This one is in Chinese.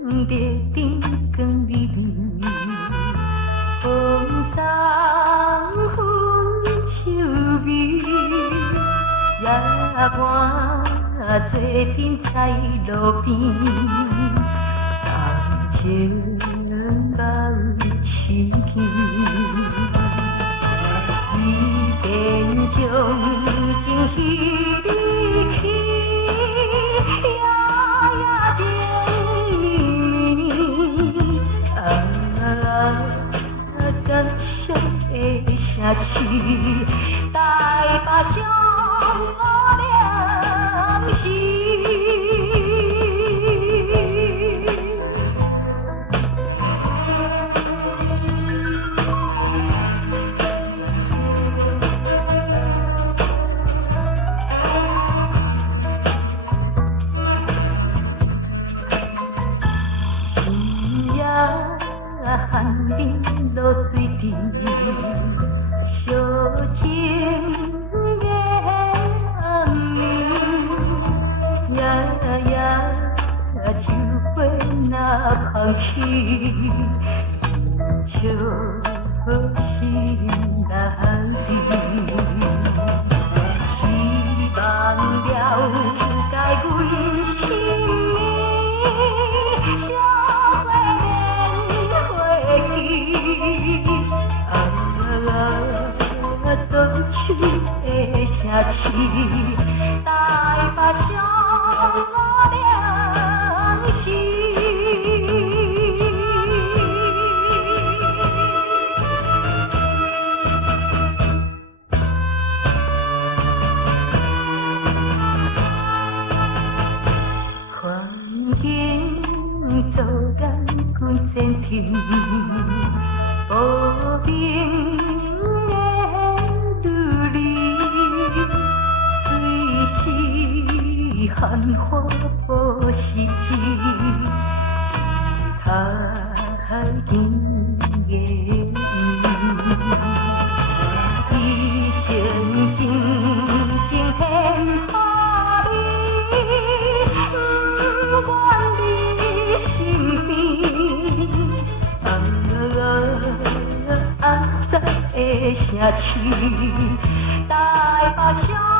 红灯在灯光里亮，风送薰秋味，夜半坐阵在路边，红情梦深见，伊便将情绪离去。感伤的城市，台北上无念时。深夜寒冷落水池，小情的暗暝，夜夜秋花若放起，笑心难离。希望了解阮心意，小花免回记。倒手的城市，台北上无良时。环境做眼君前庭，无明的女儿，随时繁华不是字，太见的一生静静献予你，不愿你身边。安在的城市，台北上。